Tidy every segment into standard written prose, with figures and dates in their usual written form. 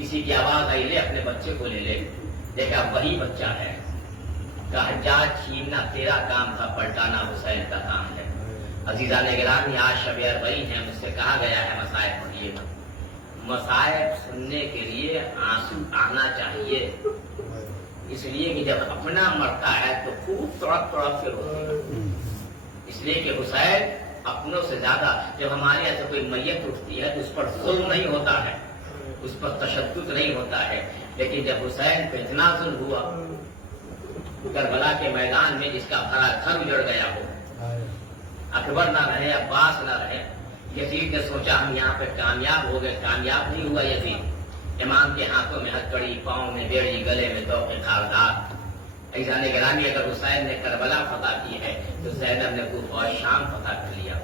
کسی کی آواز آئی لے اپنے بچے کو لے لے، دیکھا وہی بچہ ہے، کہا حجاج چھیننا تیرا کام تھا، پلٹانا حسین کا کام ہے۔ عزیزان گرامی آج شب اربعین ہے، مجھ سے کہا گیا ہے مصائب پڑھیے گا، مصائب سننے کے لیے آنسو آنا چاہیے، اس لیے کہ جب اپنا مرتا ہے تو خوب تڑپ تڑپ کے روتے ہیں، اس لیے کہ حسین اپنوں سے زیادہ، جب ہمارے یہاں سے کوئی میت اٹھتی ہے تو اس پر ظلم نہیں ہوتا ہے، اس پر تشدد نہیں ہوتا ہے، لیکن جب حسین پہ اتنا ظلم ہوا، کربلا کے میدان میں جس کا بھرا گھر اجڑ گیا ہو، اکبر نہ رہے، عباس نہ رہے، یزید نے سوچا ہم یہاں پہ کامیاب ہو گئے، کامیاب نہیں ہوا یزید، امام کے ہاتھوں میں ہتکڑی، پاؤں میں بیڑی، گلے میں توق خاردار۔ عزیزان گرامی اگر حسین نے کربلا فتح کی ہے تو زینب نے کوفہ اور شام فتح کر لیا۔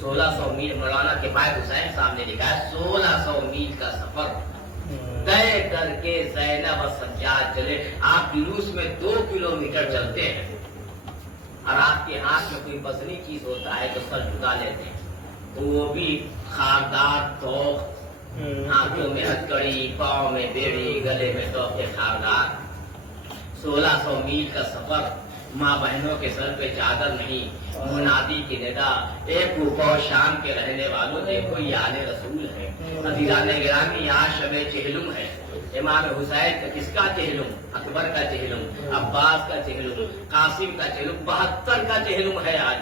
1600 میل، مولانا کے بعد حسین صاحب نے لکھا ہے 1600 میل کا سفر طے کر کے زینب اور سجاد چلے۔ آپ جلوس میں 2 کلومیٹر چلتے ہیں اور آپ کے ہاتھ میں کوئی وزنی چیز ہوتا ہے تو سر جھکا لیتے ہیں، تو وہ بھی خاردار توق، آنکھوں میں ہتکڑی، پاؤں میں بیڑی، گلے میں توق خاردار۔ 1600 میل کا سفر، ماں بہنوں کے سر پہ چادر نہیں، منادی کی ندا، ایک کوفہ و شام کے رہنے والوں دیکھو یہ آل رسول ہے۔ عزیزان گرامی آج شب چہلم ہے، امام حسین کا کس کا چہلم؟ اکبر کا چہلم، عباس کا چہلم، قاسم کا چہلم، 72 کا چہلم ہے آج،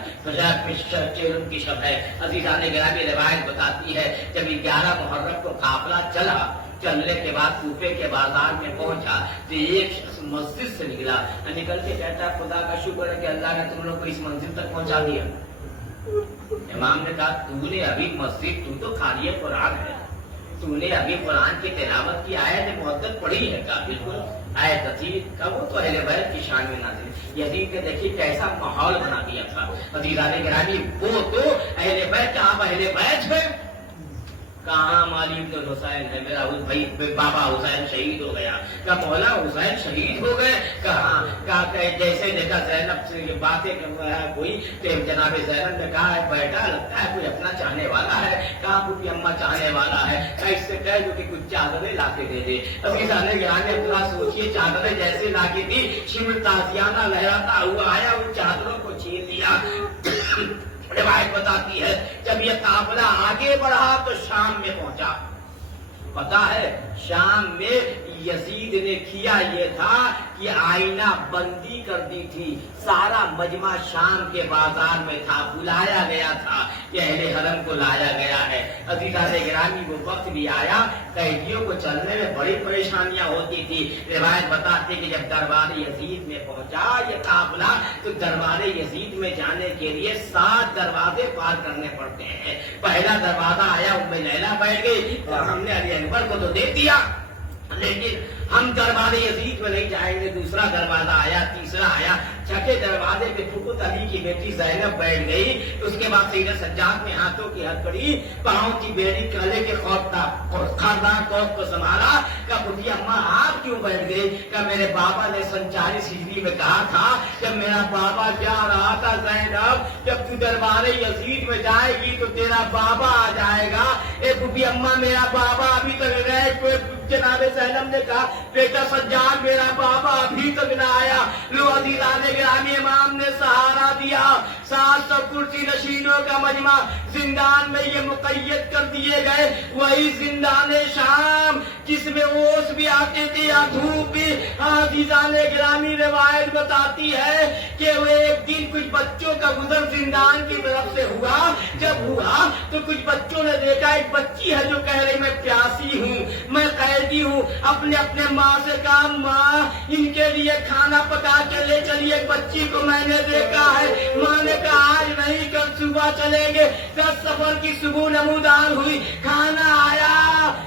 چہلم کی شب ہے۔ عزیزان گرامی روایت بتاتی ہے جب 11 محرم کو قافلہ چلا، چلنے کے بعد کوفے کے بازار میں پہنچا تو ایک شخص مسجد سے نکل کے کہتا ہے خدا کا شکر ہے کہ اللہ نے تم لوگ کو اس منزل تک پہنچا دیا۔ امام نے کہا تو نے ابھی مسجد، تو تو خالی قرآن ہے، تو نے ابھی قرآن کی تلاوت کی، آیت مقدس پڑھی ہے؟ کہا بالکل آیت تھی، کہا وہ تو اہل بیت کی شان میں نازل۔ یزید نے دیکھیے کیسا ماحول بنا دیا تھا۔ عزیزان گرامی وہ تو اہل بیت، آپ اہل بیت ہیں، کہاں مالی ابن حسین ہے، میرا بھائی بابا حسین شہید ہو گیا، کہا مولا حسین شہید ہو گئے، کہا جیسے دیکھا زینب سے یہ باتیں کر رہا ہے کوئی، تو جناب زینب نے کہا ہے بیٹا لگتا ہے کوئی اپنا چاہنے والا ہے، کہا کوئی اما چاہنے والا ہے، کہا اس سے کہہ دو کہ کچھ چادریں لا کے دے دے۔ ابھی جانے گرانے ذرا سوچیے، چادریں جیسے لا کے دی، شمر تازیانہ لہراتا ہوا آیا، ان چادروں کو چھین لیا۔ روایت بتاتی ہے جب یہ قافلہ آگے بڑھا تو شام میں پہنچا، پتا ہے شام میں یزید نے کیا یہ تھا کہ آئینہ بندی کر دی تھی، سارا مجمع شام کے بازار میں تھا، بلایا گیا تھا کہ اہل حرم کو لایا گیا ہے۔ عزیزان گرامی وہ وقت بھی آیا، قیدیوں کو چلنے میں بڑی پریشانیاں ہوتی تھی۔ روایت بتاتی کہ جب دربار یزید میں پہنچا یہ قافلہ تو دربار یزید میں جانے کے لیے 7 دروازے پار کرنے پڑتے ہیں۔ پہلا دروازہ آیا، ام لیلہ بیٹھ گئی، ہم نے علی اکبر کو تو دے دیا لیکن ہم دربار یزید میں نہیں جائیں گے۔ دوسرا دروازہ آیا، تیسرا آیا، چھٹے دروازے پہ پھوپھت علی کی بیٹی زینب بیٹھ گئی۔ اس کے بعد سیدھے سجاد میں ہاتھوں کی ہتکڑی، پاؤں کی بیڑی، کلے کے خاردار توق کو سنبھالا۔ کہا بڈھی اماں آپ کیوں بیٹھ گئی؟ کہا میرے بابا نے 47 ہجری میں کہا تھا، جب میرا بابا جا رہا تھا زینب جب تو دربار یزید میں جائے گی تو تیرا بابا آ جائے گا۔ اے بڈھی اماں میرا بابا ابھی تک گئے۔ جناب زینب نے کہا بیٹا سجاد میرا بابا ابھی تک نہ آیا۔ لو عزیزان گرامی امام نے سہارا دیا، 700 کرسی نشینوں کا مجمع زندان میں یہ مقید کر دیے گئے، وہی زندان شام جس میں اوس بھی آتے تھے یا دھوپ بھی۔ عزیزان گرامی روایت بتاتی ہے کہ وہ ایک دن کچھ بچوں کا گزر زندان کی طرف سے ہوا، جب ہوا تو کچھ بچوں نے دیکھا ایک بچی ہے جو کہہ رہی میں پیاسی ہوں، میں قیدی ہوں۔ اپنے ماں سے کہا ماں ان کے لیے کھانا پکا کے لے چلیے، ایک بچی کو میں نے دیکھا ہے۔ ماں نے کہا آج نہیں کل صبح چلیں گے۔ 10 سفر کی صبح نمودار ہوئی، کھانا آیا،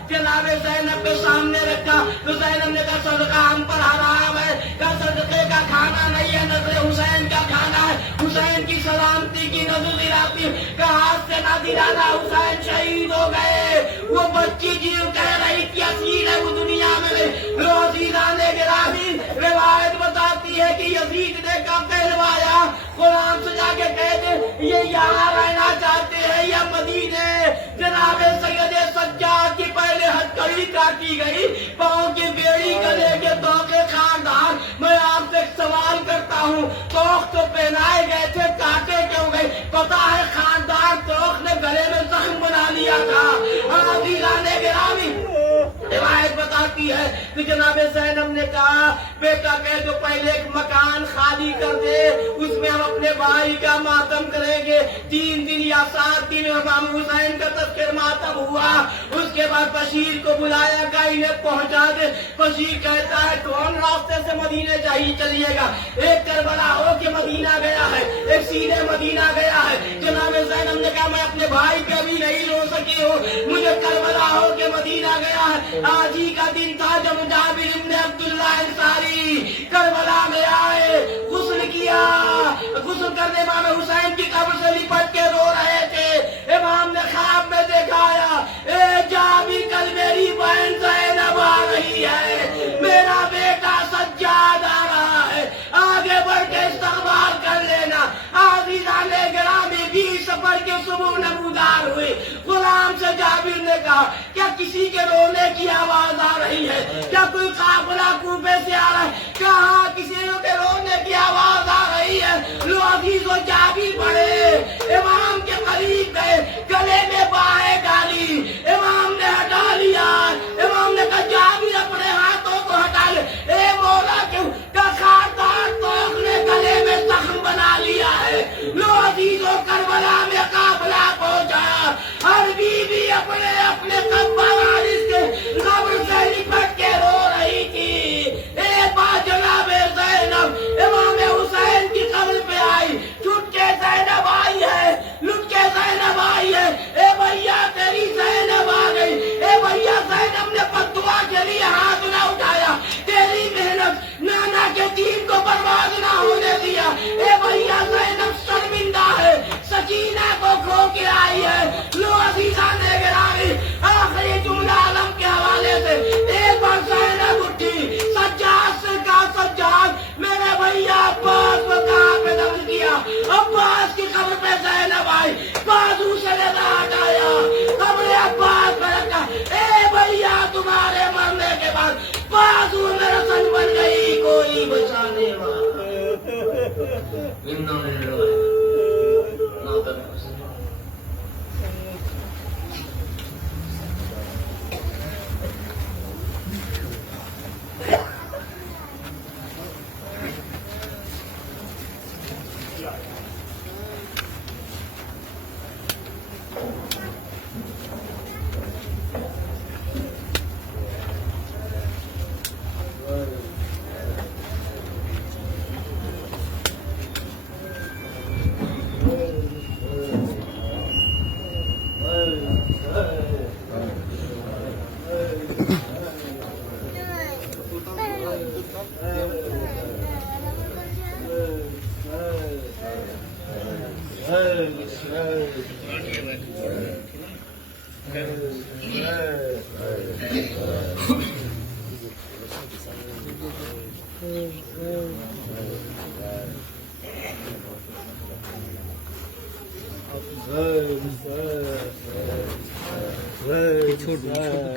جناب زینب کے سامنے رکھا تو زینب نے کہا صدقہ ہم پر حرام ہے۔ کہا صدقے کا کھانا نہیں ہے، نظر حسین کا کھانا ہے، حسین کی سلامتی کی نظر دلاتی۔ کہا ہاتھ سے نہ دلانا، حسین شہید ہو گئے۔ وہ بچی جیو کہہ رہی تھی اسیر ہے، وہ دنیا میں نہیں۔ لو عزیزان گرامی روایت بتاتی ہے کہ یزید نے کہا کہلوایا، قرآن سے جا کے کہتے یہ یہاں رہنا چاہتے ہیں یا مدینے؟ جناب سید سجاد کی پہلے ہتھکڑی کاٹی گئی، پاؤں کی بیڑی گلے کے توقے خاندان. میں آپ سے ایک سوال کرتا ہوں، توق تو پہنائے گئے تھے، کاٹے کیوں گئے؟ پتا ہے خاندان توق نے گلے میں زخم بنا لیا تھا. عزیزان گرامی، روایت بتاتی ہے کہ جناب زینب نے کہا بیٹا کہ جو پہلے ایک مکان خالی کر دے، اس میں ہم اپنے بھائی کا ماتم کریں گے. 3 دن یا 7 دن امام حسین کا تذکر ماتم ہوا. اس کے بعد بشیر کو بلایا گیا، انہیں پہنچا دے. بشیر کہتا ہے کون راستے سے مدینے چلیے گا؟ ایک کربلا ہو کے مدینہ گیا ہے، ایک سیدھے مدینہ گیا ہے. جناب زینب نے کہا میں اپنے بھائی پہ بھی نہیں رو سکی ہوں، مجھے کربلا ہو کے مدینہ گیا ہے. آج ہی کا دن تھا جب جابر ابن عبداللہ انصاری کربلا میں آئے، غسل کیا. غسل کرنے امام حسین کی قبر سے لپٹ کے رو رہے تھے. امام نے خواب میں دکھایا، اے جابر کل میری بہن زینب آ رہی ہے، میرا بیٹا سجاد آ رہا ہے، آگے بڑھ کے استقبال کر لینا. عزیزان گرامی بھی سفر کے صبح نمودار ہوئے. غلام سے جابر نے کہا کیا کسی کے رونے کی آواز آ رہی ہے؟ کیا کوئی قافلہ کوفے سے آ رہا ہے؟ کہاں کسی کے رونے کی آواز آ رہی ہے؟ لو عزیز و جابر پڑے، امام کے قریب گئے، گلے میں باہیں ڈالی، امام نے ہٹا لیا. امام نے کہا جابر اپنے ہاتھوں کو ہٹا لے. اے مولا کیوں؟ کہ خاردار توق نے گلے میں زخم بنا لیا ہے. لو عزیز و کربلا میں قافلہ پہنچا، ہر بیوی اپنے اپنے قبا وارث کے قبر سے لپٹ کے رو رہی تھی. ایک بار جناب زینب امام حسین کی قبر پہ آئی، چھٹ کے زینب آئی ہے، لٹ کے زینب آئی ہے. اے بھیا تیری زینب آ گئی. اے بھیا زینب نے بددعا کے لیے ہاتھ نہ اٹھایا، تیری محنت نانا کے دین کو برباد نہ ہونے دیا. اے بھیا زینب شرمندہ ہے، سکینہ کو کھو کے آئی ہے. لو عزیزان گرامی، آخری جملہ عالم کے حوالے سے ایک بار زینب اٹھی، سجاد سے کہا سجاد میرے بھیا عباس کو کہاں پہ دفن کیا؟ عباس کی قبر پہ زینب آئی، بازو سے لیتا ہٹایا، قبر عباس پہ رکھا. اے بھیا تمہارے مرنے کے بعد بازو میں رسن بن گئی، کوئی بچانے والا.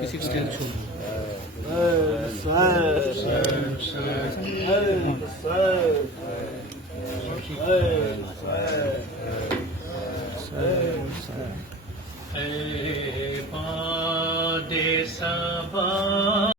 کسی کو چھوڑ